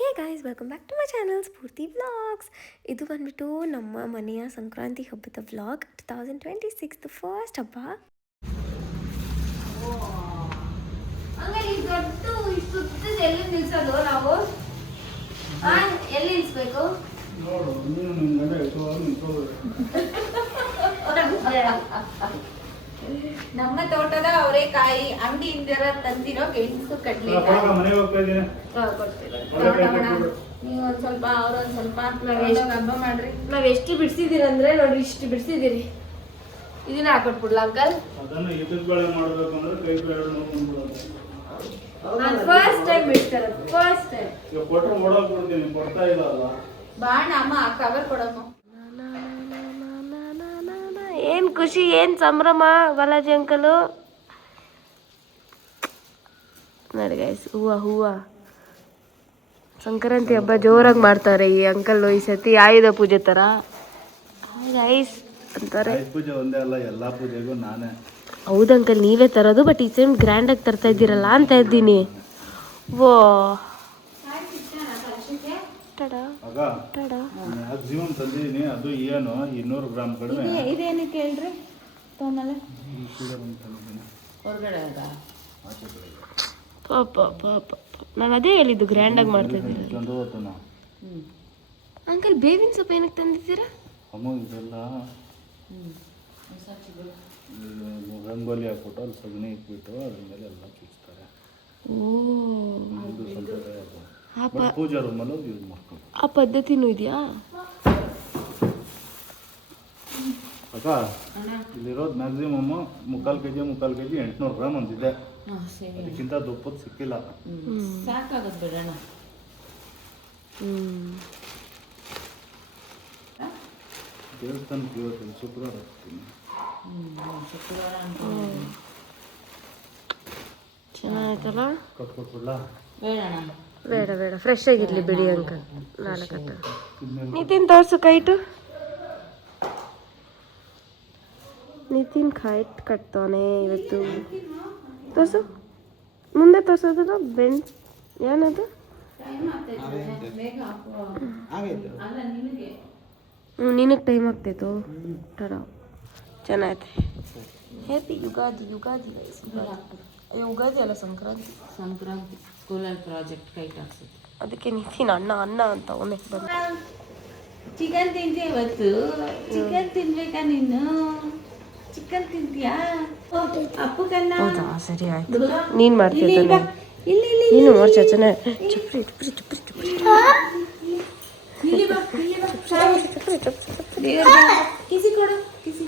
Hey guys, welcome back to my channel Spoorthi vlogs. ಇದು ಬಂದ್ಬಿಟ್ಟು ನಮ್ಮ ಮನೆಯ ಸಂಕ್ರಾಂತಿ ಹಬ್ಬದ ವ್ಲಾಗ್. 2026 ಫಸ್ಟ್ ಹಬ್ಬ. ಎಲ್ಲಿ ನಿಲ್ಸೋದು ನಾವು? ಎಲ್ಲಿ ನಿಲ್ಸ್ಬೇಕು? ನಮ್ಮ ತೋಟದ ಅವರೆಕಾಯಿ ಅಂಗಡಿಯಿಂದ ತಂದಿರೋ ಗೆಣಸು ಕಡ್ಲೆ ನೀವು ಒಂದ್ ಸ್ವಲ್ಪ ಅವ್ರೊಂದ್ ಸ್ವಲ್ಪ ಹಬ್ಬ ಮಾಡ್ರಿ. ನಾವ್ ಎಷ್ಟು ಬಿಡ್ಸಿದೀರಿ ಅಂದ್ರೆ ನೋಡಿ, ಇಷ್ಟು ಬಿಡ್ಸಿದೀರಿ. ಇದನ್ನ ಹಾಕೊಟ್ಬಿಡ್ಲಾ ಅಂಕಲ್? ಫಸ್ಟ್ ಟೈಮ್ ಬಿಡ್ತಾರೆ, ಫಸ್ಟ್ ಟೈಮ್. ಬಾಣ ಅಮ್ಮ ಕವರ್ ಕೊಡಮ್ಮ. ಏನ್ ಖುಷಿ, ಏನ್ ಸಂಭ್ರಮ ಬಾಲಾಜಿ ಅಂಕಲು. ನೋಡಿ ಗೈಸ್, ಹೂವ ಸಂಕ್ರಾಂತಿ ಹಬ್ಬ ಜೋರಾಗಿ ಮಾಡ್ತಾರೆ ಈ ಅಂಕಲ್. ಈ ಸತಿ ಆಯುಧ ಪೂಜೆ ತರ ಗೈಸ್ ಅಂತಾರೆ. ಪೂಜೆ ಒಂದೇ ಅಲ್ಲ, ಎಲ್ಲಾ ಪೂಜೆಗೂ ನಾನೇ. ಹೌದು ಅಂಕಲ್, ನೀವೇ ತರೋದು, ಬಟ್ ಈ ಟೈಮ್ ಗ್ರ್ಯಾಂಡ್ ಆಗಿ ತರ್ತಾ ಇದ್ದೀರಲ್ಲ ಅಂತ ಇದ್ದೀನಿ. ಓ ಮ್ಯಾಕ್ಸಿಮಮ್ ತಂದಿದ್ದೀನಿ. ಅದು ಏನು 200 ಗ್ರಾಮ್ ಕಡಿಮೆ. ಇದೇನಕ್ಕೆ ಹೇಳ್ರಿ ತೋಮಲ್ಲ ಹೊರಗಡೆ ಪಾಪ ನಾನು ಅದೇ ಹೇಳಿದ್ದು, ಗ್ರ್ಯಾಂಡ್ ಆಗಿ ಮಾಡ್ತಾ ಇದ್ದೀನಿ. ಅಂಕಲ್, ಬೇವಿನ ಸೊಪ್ಪು ಏನಕ್ಕೆ ತಂದಿದ್ದೀರಾ? ಅಮ್ಮ ಇದೆಲ್ಲ ರಂಗೋಲಿ ಹಾಕ್ಬಿಟ್ಟು ಅಲ್ಲಿ ಸಗಣಿ ಇಟ್ಬಿಟ್ಟು ಅದ್ರ ಮೇಲೆ ಎಲ್ಲ ಚುಚ್ತಾರೆ. ಪೂಜಾ ರೂಮಲ್ಲಿ ಯೂಸ್ ಮಾಡ್ಕೊಂಡು ಆ ಪದ್ಧತಿನೂ ಇದೆಯಾ ಅಕ್ಕ? ಇಲ್ಲಿರೋದು ಮ್ಯಾಕ್ಸಿಮಮ್ 3/4 kg 800 ಗ್ರಾಮ್ ಒಂದಿದೆ. ಅದಕ್ಕಿಂತ ದಪ್ಪದ್ದು ಸಿಕ್ಕಿಲ್ಲ. ಸಾಕಾಗದ್ ಬಿಡೋಣ. ದೇವಸ್ಥಾನಕ್ಕೆ ಇವತ್ತು ಶುಕ್ರವಾರ ಹೋಗ್ತೀನಿ. ಚೆನ್ನಾಯ್ತಲ್ಲ? ಕೊಟ್ಬಿಡ್ಲಾ? ಬೇಡ, ಫ್ರೆಶ್ ಆಗಿರ್ಲಿ ಬಿಡಿ ಅಂಕಲ್. ನಾಲ್ಕು ನಿತಿನ್ ತೋರ್ಸು ಕೈಟು. ನಿತಿನ್ ಕೈಟ್ ಕಟ್ತಾನೆ ಇವತ್ತು. ತೋರ್ಸು, ಮುಂದೆ ತೋರ್ಸೋದು. ಬೆಂಡ್ ಏನದು? ನಿನಗೆ ಟೈಮ್ ಆಗ್ತೈತು. ಟಡ ಚೆನ್ನಾಯ್ತು. ಹ್ಯಾಪಿ ಯುಗಾದಿ. ಅಯ್ಯೋ, ಯುಗಾದಿ ಅಲ್ಲ, ಸಂಕ್ರಾಂತಿ. ಸ್ಕೂಲಲ್ಲಿ ಪ್ರಾಜೆಕ್ಟ್ ಕೈಟ್ ಹಾಕ್ಸಿದ್ದು. ಅದಕ್ಕೆ ನಿತಿನ್ ಅಣ್ಣ ಅಂತ ಅವನೇ ಬಂದ. ಚಿಕನ್ ತಿಂತೀಯ ಇವತ್ತು? ಚಿಕನ್ ತಿನ್ಬೇಕಾ ನೀನು? ಚಿಕನ್ ತಿಂತೀಯಾ? ಅಪ್ಪಗನ್ನ. ಹೌದಾ, ಸರಿ ಆಯ್ತು. ನೀನು ಮಾಡ್ತಿದ್ದಾನೆ, ನೀನು ಮಾಡಿ ಚಚನೆ. ಚಪ್ರಿ ಕಿಸಿ ಕೊಡು. ಕಿಸಿ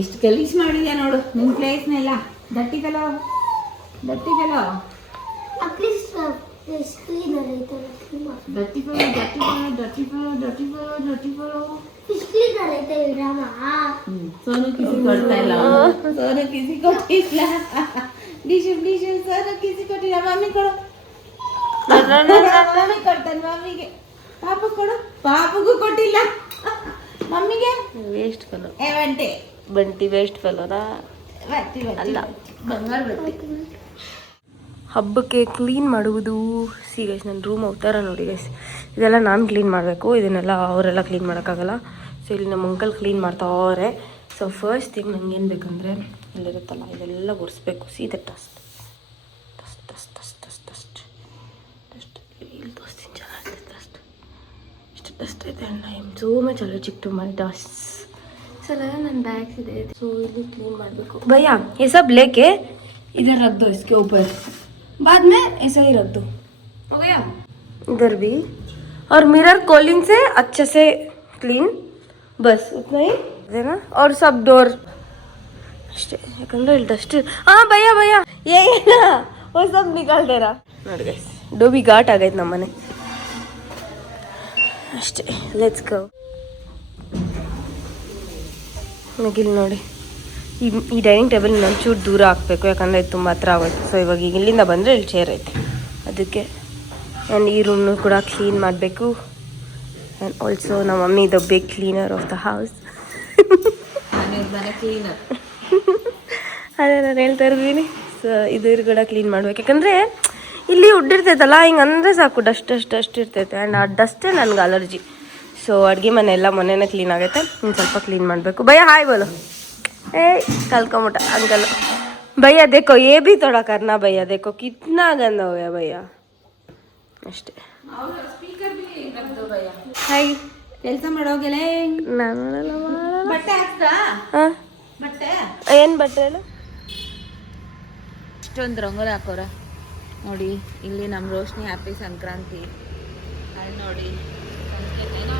ಎಷ್ಟು ಗಲೀಜ್ ಮಾಡಿದ್ಯಾ ನೋಡು ನಿನ್ನ ಪ್ಲೇಸ್ನೆಲ್ಲ. ಡಟ್ಟಿ ಫೆಲೋ. ಸೋನು ಕಿಸಿ ಕೊಡ್ತಾ ಇಲ್ಲ. ಸೋನು ಕಿಸಿ ಕೊಟ್ಟಿಲ್ಲ. ಸೋನು ಕಿಸಿ ಕೊಟ್ಟಿಲ್ಲ. ಮಮ್ಮಿ ಕೊಡು. ಮಮ್ಮಿ ಕೊಡ್ತಾನೆ ಮಮ್ಮಿಗೆ. ಪಾಪ ಕೊಡು. ಪಾಪಗೂ ಕೊಟ್ಟಿಲ್ಲ. ಮಮ್ಮಿಗೆ ವೇಸ್ಟ್ ಫೆಲೋ. ಬಂಟಿ ವೇಸ್ಟ್ ಫೆಲೋನಾ? ಅಲ್ಲ, ಬಂಗಾರ ಬಟ್ಟಿ. ಹಬ್ಬಕ್ಕೆ ಕ್ಲೀನ್ ಮಾಡುವುದು. ಸಿ ಗೈಸ್, ನನ್ನ ರೂಮ್ ಅವತಾರ ನೋಡಿ ಗೈಸ್. ಇದೆಲ್ಲ ನಾನು ಕ್ಲೀನ್ ಮಾಡಬೇಕು, ಇದನ್ನೆಲ್ಲ ಅವರೆಲ್ಲ ಕ್ಲೀನ್ ಮಾಡೋಕ್ಕಾಗಲ್ಲ. ಸೊ ಇಲ್ಲಿ ನಮ್ಮ ಅಂಕಲ್ ಕ್ಲೀನ್ ಮಾಡ್ತಾವ್ರೆ. ಸೊ ಫಸ್ಟ್ ಥಿಂಗ್ ನಂಗೆ ಏನು ಬೇಕಂದರೆ, ಇಲ್ಲಿರುತ್ತಲ್ಲ ಇದೆಲ್ಲ ಒರೆಸ್ಬೇಕು. ಸೀದಾ ಡಸ್ಟ್ ಇಲ್ಲಿ ತೋರಿಸ್ತೀನಿ. ಚೆನ್ನಾಗಿದೆ ಡಸ್ಟ್. ಇಷ್ಟು ಡಸ್ಟ್ ಇದೆ. And I am so much allergic to my dust. ಸಲ ನನ್ನ ಬ್ಯಾಗ್ಸ್ ಇದೆ. ಸೊ ಇಲ್ಲಿ ಕ್लीन ಮಾಡಬೇಕು. भैया ये सब लेके इधर रख दो, इसके ऊपर, बाद में ऐसा ही रख दो. हो गया? इधर भी. और मिरर कॉलिंग से अच्छे से क्लीन, बस उतना ही है ना. और सब डोर ಅಷ್ಟೇ, ಯಾಕಂದ್ರೆ ಇಲ್ಲಿ ಡಸ್ಟ್. ಹಾಂ ಭಯ್ಯ ಏನ वो सब निकाल दे रहा. ನೋಡಿ ಗೈಸ್, ಡೋಬಿ ಘಾಟ್ ಆಗೈತೆ ನಮ್ಮ ಮನೆ ಅಷ್ಟೇ. Let's go. ನಗಿಲ್ ನೋಡಿ, ಈ ಡೈನಿಂಗ್ ಟೇಬಲ್ ಒಂಚೂರು ದೂರ ಹಾಕಬೇಕು, ಯಾಕಂದರೆ ಇದು ತುಂಬ ಹತ್ರ ಆಗೋಯ್ತು. ಸೊ ಇವಾಗ ಈಗ ಇಲ್ಲಿಂದ ಬಂದರೆ ಇಲ್ಲಿ ಚೇರ್ ಐತೆ, ಅದಕ್ಕೆ. ಆ್ಯಂಡ್ ಈ ರೂಮ್ನು ಕೂಡ ಕ್ಲೀನ್ ಮಾಡಬೇಕು. ಆ್ಯಂಡ್ ಆಲ್ಸೋ ನಮ್ಮ mummy the big cleaner of the house. ಅದೇ ನಾನು ಹೇಳ್ತಾ ಇರ್ತೀನಿ. ಇದ್ರಗಡೆ ಕ್ಲೀನ್ ಮಾಡ್ಬೇಕು. ಯಾಕಂದರೆ ಇಲ್ಲಿ ಉಡ್ಡಿರ್ತೈತಲ್ಲ ಹಿಂಗೆ ಅಂದರೆ ಸಾಕು, ಡಸ್ಟ್ ಇರ್ತೈತೆ. ಆ್ಯಂಡ್ ಆ ಡಸ್ಟೇ ನನಗೆ ಅಲರ್ಜಿ. ಸೊ ಅಡುಗೆ ಮನೆ ಎಲ್ಲ ಮೊನ್ನೆನೇ ಕ್ಲೀನ್ ಆಗೈತೆ, ಇನ್ನು ಸ್ವಲ್ಪ ಕ್ಲೀನ್ ಮಾಡಬೇಕು. ಭಯ್ಯ ಹಾಯ್ ಬೋಲು. ಕಲ್ಕೊಂಬಿಟ್ಟ ಅಂಕಲ್. ಭಯ್ಯ ದೇಕೋ ಏ ಬಿ ಥೋड़ा करना भैया, देखो कितना गंदा हो गया भैया. ಅಷ್ಟೇ. ಹಾಯ್. ಕೆಲಸ ಮಾಡೋಗೆಲೆ ನಾನು ಬಟ್ಟೆ ಹಾಕ್ತಾ? ಹಾಂ ಬಟ್ಟೆ ಏನು ಬಟ್ಟೆ ಇಲ್ಲ. ಇಷ್ಟೊಂದು ರಂಗೋಲಿ ಹಾಕೋರ ನೋಡಿ. ಇಲ್ಲಿ ನಮ್ಮ ರೋಶ್ನಿ ಹ್ಯಾಪಿ ಸಂಕ್ರಾಂತಿ. ಅಲ್ಲಿ ನೋಡಿ ಸಂಕೇತ ಏನೋ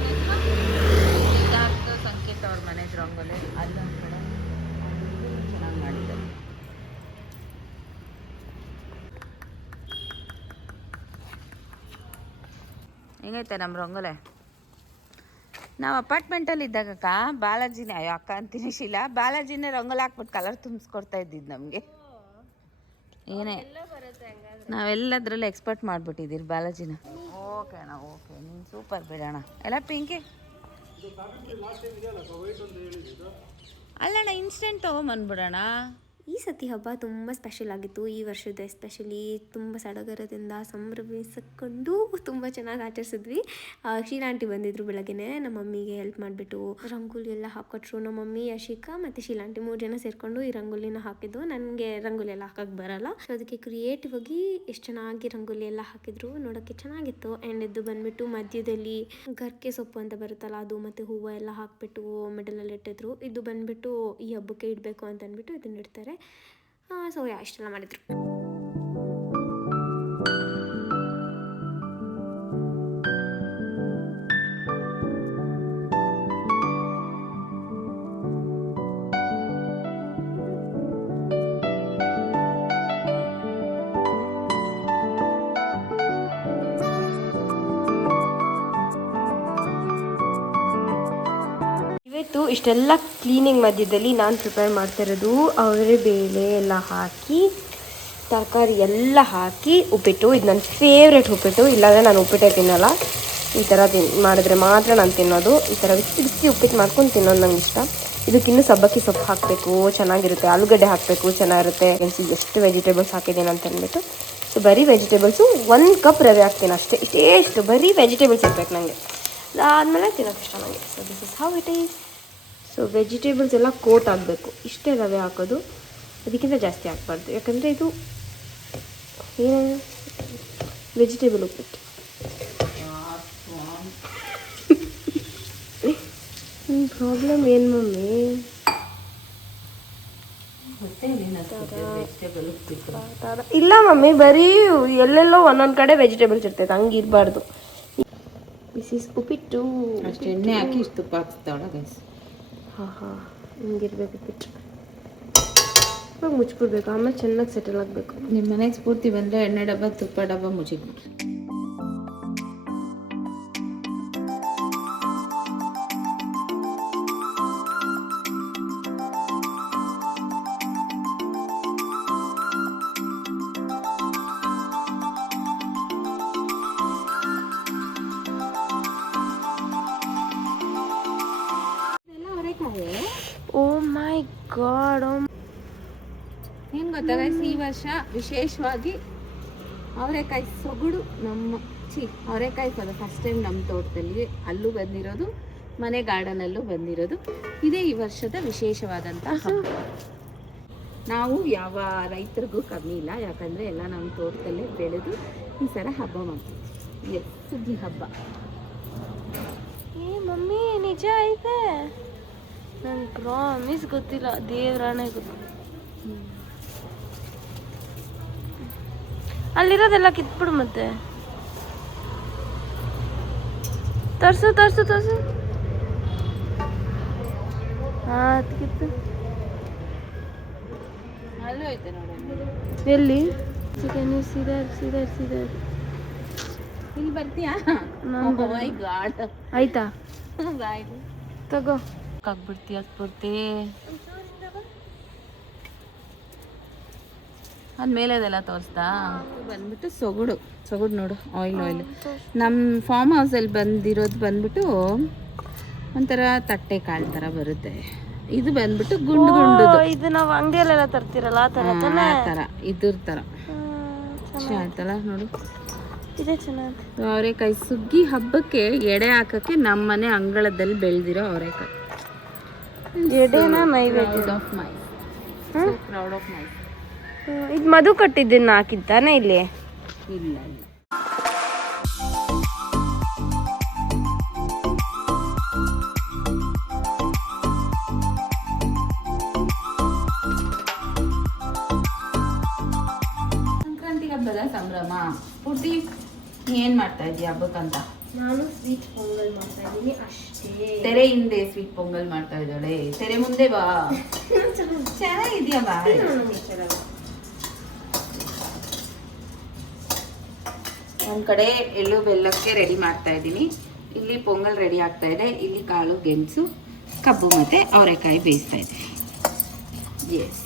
ಸಿದ್ಧಾರ್ಥ ಸಂಕೇತ ಅವ್ರ ಮನೆದು ರಂಗೋಲಿ. ಅಲ್ಲೊಂದು ಕಡೆ ಚೆನ್ನಾಗಿ ಮಾಡಿದ್ದಾರೆ. ಹೆಂಗೈತೆ ನಮ್ಮ ರಂಗೋಲೆ? ನಾವು ಅಪಾರ್ಟ್ಮೆಂಟಲ್ಲಿ ಇದ್ದಾಗಕ್ಕ ಬಾಲಾಜಿನೇ, ಅಯ್ಯೋ ಅಕ್ಕ ಅಂತೀನಿ ಶೀಲಾ, ಬಾಲಾಜಿನೇ ರಂಗೋಲಿ ಹಾಕ್ಬಿಟ್ಟು ಕಲರ್ ತುಂಬಿಸ್ಕೊಡ್ತಾ ಇದ್ದಿದ್ದು ನಮಗೆ. ಏನೇ ನಾವೆಲ್ಲದ್ರಲ್ಲಿ ಎಕ್ಸ್ಪರ್ಟ್ ಮಾಡಿಬಿಟ್ಟಿದ್ದೀರಿ ಬಾಲಾಜಿನ. ಓಕೆ ಅಣ್ಣ, ಓಕೆ, ನೀನು ಸೂಪರ್ ಬಿಡೋಣ. ಎಲ್ಲ ಪಿಂಕಿ ಅಲ್ಲಣ್ಣ, ಇನ್ಸ್ಟೆಂಟ್ ತೊಗೊಂಬಂದ್ಬಿಡೋಣ. ಈ ಸತಿ ಹಬ್ಬ ತುಂಬ ಸ್ಪೆಷಲ್ ಆಗಿತ್ತು. ಈ ವರ್ಷದ ಎಸ್ಪೆಷಲಿ ತುಂಬ ಸಡಗರದಿಂದ ಸಂಭ್ರಮಿಸಿಕೊಂಡು ತುಂಬ ಚೆನ್ನಾಗಿ ಆಚರಿಸಿದ್ವಿ. ಶೀಲಾ ಆಂಟಿ ಬಂದಿದ್ರು ಬೆಳಗ್ಗೆನೆ ನಮ್ಮ ಮಮ್ಮಿಗೆ ಹೆಲ್ಪ್ ಮಾಡಿಬಿಟ್ಟು ರಂಗೋಲಿ ಎಲ್ಲ ಹಾಕೊಟ್ರು. ನಮ್ಮ ಮಮ್ಮಿ, ಯಶಿಕಾ ಮತ್ತು ಶೀಲಾ ಆಂಟಿ 3 ಜನ ಸೇರಿಕೊಂಡು ಈ ರಂಗೋಲಿನ ಹಾಕಿದ್ದು. ನನಗೆ ರಂಗೋಲಿ ಎಲ್ಲ ಹಾಕೋಕ್ಕೆ ಬರಲ್ಲ, ಸೊ ಅದಕ್ಕೆ ಕ್ರಿಯೇಟಿವ್ ಆಗಿ ಎಷ್ಟು ಚೆನ್ನಾಗಿ ರಂಗೋಲಿ ಎಲ್ಲ ಹಾಕಿದ್ರು, ನೋಡೋಕ್ಕೆ ಚೆನ್ನಾಗಿತ್ತು. ಆ್ಯಂಡ್ ಇದು ಬಂದುಬಿಟ್ಟು ಮಧ್ಯದಲ್ಲಿ ಗರ್ಕೆ ಸೊಪ್ಪು ಅಂತ ಬರುತ್ತಲ್ಲ ಅದು, ಮತ್ತು ಹೂವು ಎಲ್ಲ ಹಾಕಿಬಿಟ್ಟು ಮಿಡಲಲ್ಲಿ ಇಟ್ಟಿದ್ರು. ಇದು ಬಂದುಬಿಟ್ಟು ಈ ಹಬ್ಬಕ್ಕೆ ಇಡಬೇಕು ಅಂತ ಅಂದ್ಬಿಟ್ಟು ಇದನ್ನ ಇಡ್ತಾರೆ. ಸೊ ಇಷ್ಟೆಲ್ಲ ಮಾಡಿದ್ರು. ಇಷ್ಟೆಲ್ಲ ಕ್ಲೀನಿಂಗ್ ಮಧ್ಯದಲ್ಲಿ ನಾನು ಪ್ರಿಪೇರ್ ಮಾಡ್ತಿರೋದು ಅವರೇ ಬೇಳೆ ಎಲ್ಲ ಹಾಕಿ ತರಕಾರಿ ಎಲ್ಲ ಹಾಕಿ ಉಪ್ಪಿಟ್ಟು. ಇದು ನನ್ನ ಫೇವ್ರೆಟ್ ಉಪ್ಪಿಟ್ಟು, ಇಲ್ಲಾಂದರೆ ನಾನು ಉಪ್ಪಿಟ್ಟೆ ತಿನ್ನಲ್ಲ. ಈ ಥರ ಮಾಡಿದ್ರೆ ಮಾತ್ರ ನಾನು ತಿನ್ನೋದು. ಈ ಥರ ಬಿಸಿ ಉಪ್ಪಿಟ್ಟು ಮಾಡ್ಕೊಂಡು ತಿನ್ನೋದು ನಂಗೆ ಇಷ್ಟ. ಇದಕ್ಕಿನ್ನೂ ಸಬ್ಬಕ್ಕಿ ಸೊಪ್ಪು ಹಾಕಬೇಕು, ಚೆನ್ನಾಗಿರುತ್ತೆ. ಆಲೂಗಡ್ಡೆ ಹಾಕಬೇಕು, ಚೆನ್ನಾಗಿರುತ್ತೆ. ಎಷ್ಟು ವೆಜಿಟೇಬಲ್ಸ್ ಹಾಕಿದ್ದೀನಿ ಅಂತ ಅಂದ್ಬಿಟ್ಟು. ಸೊ ಬರೀ ವೆಜಿಟೇಬಲ್ಸು 1 ಕಪ್ ರವೆ ಹಾಕ್ತೀನಿ ಅಷ್ಟೇ. ಇಷ್ಟು ಬರೀ ವೆಜಿಟೇಬಲ್ಸ್ ಇರ್ಬೇಕು ನನಗೆ. ಅದಾದಮೇಲೆ ತಿನ್ನೋಕ್ಕೆ ಇಷ್ಟ ನನಗೆ. So this is how it is. So vegetables ಎಲ್ಲ ಕೋಟ್ ಆಗಬೇಕು. ಇಷ್ಟೇ ರವೆ ಹಾಕೋದು, ಅದಕ್ಕಿಂತ ಜಾಸ್ತಿ ಹಾಕ್ಬಾರ್ದು. ಯಾಕಂದರೆ ಇದು ಏನು ವೆಜಿಟೇಬಲ್ ಉಪ್ಪಿಟ್ಟು. ಪ್ರಾಬ್ಲಮ್ ಏನು ಮಮ್ಮಿ? ಇಲ್ಲ ಮಮ್ಮಿ, ಬರೀ ಎಲ್ಲೆಲ್ಲೋ ಒಂದೊಂದು ಕಡೆ ವೆಜಿಟೇಬಲ್ಸ್ ಇರ್ತೈತೆ, ಹಂಗೆ ಇರಬಾರ್ದು. ದಿಸ್ ಈಸ್ ಉಪ್ಪಿಟ್ಟು. ಅಷ್ಟು ಎಣ್ಣೆ ಹಾಕಿ ಇಷ್ಟು ತುಪ್ಪ ಹಾಕ್ತಾವಳ ಗೈಸ್. ಹಾಂ ಹಿಂಗಿರ್ಬೇಕು ಉಪ್ಪಿಟ್ಟು. ಇವಾಗ ಮುಚ್ಬಿಡ್ಬೇಕು, ಆಮೇಲೆ ಚೆನ್ನಾಗಿ ಸೆಟಲ್ ಆಗಬೇಕು. ನಿಮ್ಮ ಮನೆಗೆ ಸ್ಫೂರ್ತಿ ಬಂದರೆ ಎಣ್ಣೆ ಡಬ್ಬ ತುಪ್ಪ ಡಬ್ಬ ಮುಚ್ಚಿಬಿಟ್ರಿ. ಓ ಮೈ ಗಾಡ್. ಏನು ಗೊತ್ತಾ ಗೈಸ್, ಈ ವರ್ಷ ವಿಶೇಷವಾಗಿ ಅವರೆಕಾಯಿ ಸೊಗಡು ಅವರೆಕಾಯಿ ಫಸ್ಟ್ ಟೈಮ್ ನಮ್ಮ ತೋಟದಲ್ಲಿ ಅಲ್ಲೂ ಬಂದಿರೋದು, ಮನೆ ಗಾರ್ಡನಲ್ಲೂ ಬಂದಿರೋದು. ಇದೇ ಈ ವರ್ಷದ ವಿಶೇಷವಾದಂಥ ಹಬ್ಬ. ನಾವು ಯಾವ ರೈತರಿಗೂ ಕಮ್ಮಿ ಇಲ್ಲ, ಯಾಕಂದರೆ ಎಲ್ಲ ನಮ್ಮ ತೋಟದಲ್ಲೇ ಬೆಳೆದು ಈ ಸಲ ಹಬ್ಬ ಮಾಡ್ತೀವಿ. ಸುಗ್ಗಿ ಹಬ್ಬ. ಏ ಮಮ್ಮಿ ನಿಜ ಐತೆ, ನಂಗೆ ಪ್ರಾಮಿಸ್ ಗೊತ್ತಿಲ್ಲ, ದೇವ್ರಾಣೆ ಗೊತ್ತು. ಅಲ್ಲಿರೋದೆಲ್ಲ ಕಿತ್ಬಿಡು ಮತ್ತೆ. ತರ್ಸು ತರ್ಸು ತರ್ಸು. ಹಾಂ ಕಿತ್ತು. ಅಲ್ಲೂ ಐತೆ ನೋಡಿ. ಎಲ್ಲಿ? ಚಿಕನ್ ಸೀದರ್ ಇಲ್ಲಿ ಬರ್ತೀಯಾ? ಮೈ ಗಾಡ್, ಆಯ್ತಾ? ಬಾಯ್ ತಗೋ. ಆಗ್ಬಿಡ್ತೀಯ ಸ್ಫೂರ್ತಿ. ಅದ್ಮೇಲೆ ಅದೆಲ್ಲ ತೋರಿಸ್ತಾ ಬಂದ್ಬಿಟ್ಟು ಸೊಗಡು ನೋಡು. ಆಯಿಲ್ ನಮ್ಮ ಫಾರ್ಮ್ ಹೌಸಲ್ಲಿ ಬಂದಿರೋದು ಬಂದ್ಬಿಟ್ಟು ಒಂಥರ ತಟ್ಟೆ ಕಾಳು ಥರ ಬರುತ್ತೆ. ಇದು ಬಂದ್ಬಿಟ್ಟು ಗುಂಡು ಗುಂಡುದು. ಇದು ನಾವು ಅಂಗಡಿಯಲ್ಲೆಲ್ಲ ತರ್ತಿರಲ್ಲ ಆ ಥರ ತಾನೇ? ಆ ಥರ ಇದ್ರ ಥರ ಆಯ್ತಲ್ಲ ನೋಡು. ಇದೇ ಚೆನ್ನಾಗಿ. ಅವರೆಕಾಯಿ ಸುಗ್ಗಿ ಹಬ್ಬಕ್ಕೆ ಎಡೆ ಹಾಕಕ್ಕೆ ನಮ್ಮನೆ ಅಂಗಳದಲ್ಲಿ ಬೆಳೆದಿರೋ ಅವರೆಕಾಯಿ. ಎಡೆನ ನೈವೇದ್ಯ. Of my proud of my. ಇದು ಮಧು ಕಟ್ಟಿದ್ದನ್ನ ಹಾಕಿದ್ದಾನೆ ಇಲ್ಲಿ? ಇಲ್ಲ ಇಲ್ಲ. ಸಂಕ್ರಾಂತಿ ಹಬ್ಬದ ಸಂಭ್ರಮ. ಪುಟ್ಟಿ ಏನ್ ಮಾಡ್ತಾ ಇದೀಯ ಹಬ್ಬಕ್ಕಂತ? ನಾನು ಸ್ವೀಟ್ ಪೊಂಗಲ್ ಮಾಡ್ತಾ ಇದ್ದೀನಿ ಅಷ್ಟೇ. ತೆರೆ ಹಿಂದೆ ಸ್ವೀಟ್ ಪೊಂಗಲ್ ಮಾಡ್ತಾ ಇದ್ದಾಳೆ. ತೆರೆ ಮುಂದೆ ಬಾ. ಚೆನ್ನಾಗಿದ್ಯಾ ಬಾ. ಒಂದ್ ಕಡೆ ಎಳ್ಳು ಬೆಲ್ಲಕ್ಕೆ ರೆಡಿ ಮಾಡ್ತಾ ಇದ್ದೀನಿ. ಇಲ್ಲಿ ಪೊಂಗಲ್ ರೆಡಿ ಆಗ್ತಾ ಇದೆ. ಇಲ್ಲಿ ಕಾಳು ಗೆಣಸು ಕಬ್ಬು ಮತ್ತೆ ಅವರೆಕಾಯಿ ಬೇಯಿಸ್ತಾ ಇದ್ದೀನಿ. ಎಸ್.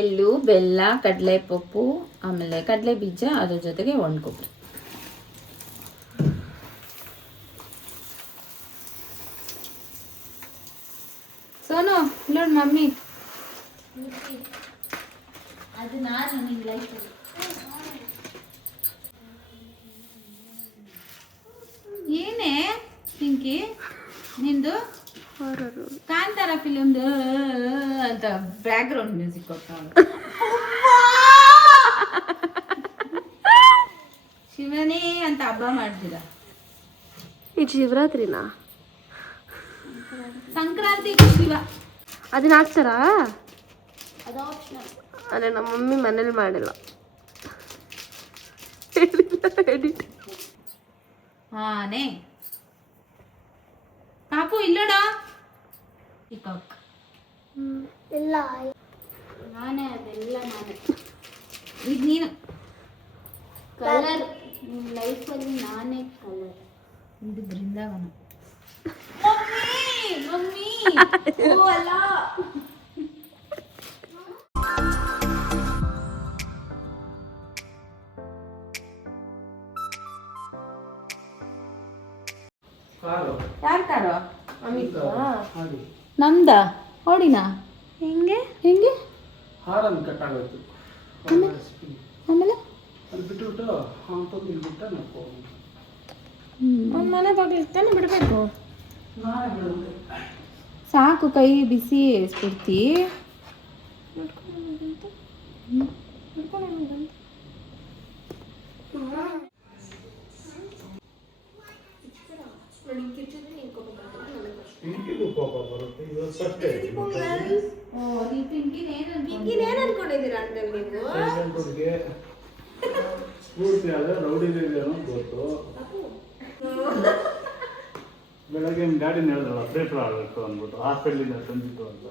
ಎಳ್ಳು ಬೆಲ್ಲ ಕಡಲೆ ಪಪ್ಪು ಆಮೇಲೆ ಕಡಲೆ ಬೀಜ ಅದ್ರ ಜೊತೆಗೆ ಒಣಕೊಬ್ಬರಿ. ಸೋನು ನೋಡ್ ಮಮ್ಮಿ ಅದು ನಾನು ನಿನ್ ಲೈಫ್ ಏನೇ ಪಿಂಕಿ ನಿಂದು ಕಾಂತಾರ ಫಿಲ್ಮ್ ಅಂತ ಬ್ಯಾಕ್ ಗ್ರೌಂಡ್ ಮ್ಯೂಸಿಕ್ ಕೊಡ್ತಾವ. ಶಿವನೇ ಅಂತ ಹಬ್ಬ ಮಾಡ್ತೀರ? ಇದು ಶಿವರಾತ್ರಿನಾ? ಸಂಕ್ರಾಂತಿ ಶಿವ ಅದನ್ನ ಹಾಕ್ತಾರಾ? ಅದೇ ನಮ್ಮ ಮಮ್ಮಿ ಮನೇಲಿ ಮಾಡಿಲ್ಲ. ಎಡಿಟ್. ಹಾನೇ ಪಾಪು ಇಲ್ಲೋಡ ಪಿಕಾಕ್ ಎಲ್ಲ ನಾನೇ ಅದೆಲ್ಲ ನಾನೇ. ಈಗ ನೀನು ಕಲರ್ ನಿನ್ನ ಲೈಫಲ್ಲಿ ನಾನೇ ಕಲರ್. ಇದು ಬೃಂದಾವನ. ಮಮ್ಮಿ ಓ ಅಲ್ಲ. ಯಾರ್ ಕಾರು? ನಮ್ದ ಹೊಡಿನಾ? ಹೆಂಗೆ ಹೆಂಗೆ ಹಾರನ್ ಕಟ್ಟಾಗೋಯ್ತು. ಆಮೇಲೆ ಅಲ್ಲಿ ಬಿಟ್ಟುಬಿಟ್ಟು ಅಂತಂದು ಇಲ್ಲಿ ಬಿಟ್ಟ ನಾವು ಒಂದು ಮನೆ ಬಾಗಿಲು ತಾನೆ ಬಿಡಬೇಕು. ನಾನೇ ಬಿಡೋದು. ಸಾಕು ಕೈ ಬಿಸಿ ಸ್ಫೂರ್ತಿ. ಪಿಂಕಿಗೂ ಕೋಪ ಬರುತ್ತೆ. ಇವತ್ತು ಫಸ್ಟ್ ಹುಡುಗಿ ಸ್ಫೂರ್ತಿ ಆದರೆ ರೌಡಿ ಅನ್ನೋ ಗೊತ್ತು. ಬೆಳಗ್ಗೆ ನಿಮ್ಮ ಡ್ಯಾಡಿನ ಹೇಳಿದ್ರಲ್ಲ ಪೇಪರ್ ಆಡಬೇಕು ಅಂದ್ಬಿಟ್ಟು ಹಾಸ್ಪಿಟ್ಲಿಂದ ತಂದಿತ್ತು ಅಂತ.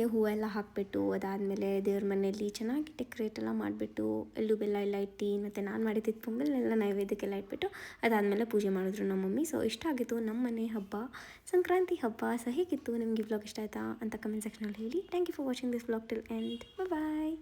ಆಮೇಲೆ ಹೂವೆಲ್ಲ ಹಾಕಿಬಿಟ್ಟು ಅದಾದಮೇಲೆ ದೇವ್ರ ಮನೆಯಲ್ಲಿ ಚೆನ್ನಾಗಿ ಡೆಕೋರೇಟ್ ಎಲ್ಲ ಮಾಡಿಬಿಟ್ಟು ಎಳ್ಳು ಬೆಲ್ಲ ಎಲ್ಲ ಇಟ್ಟು ಮತ್ತು ನಾನು ಮಾಡಿದ್ದಿದ್ದು ಪೊಂಗಲ್ ಎಲ್ಲ ನೈವೇದ್ಯಕ್ಕೆಲ್ಲ ಇಟ್ಬಿಟ್ಟು ಅದಾದಮೇಲೆ ಪೂಜೆ ಮಾಡಿದ್ರು ನಮ್ಮ ಮಮ್ಮಿ. ಸೊ ಇಷ್ಟ ಆಗಿತ್ತು ನಮ್ಮ ಮನೆ ಹಬ್ಬ, ಸಂಕ್ರಾಂತಿ ಹಬ್ಬ. ಸೊ ಹೇಗಿತ್ತು ನಿಮಗೆ ವ್ಲಾಗ್ ಇಷ್ಟ ಆಯಿತಾ ಅಂತ ಕಮೆಂಟ್ ಸೆಕ್ಷನಲ್ಲಿ ಹೇಳಿ. Thank you for watching this vlog till end. Bye.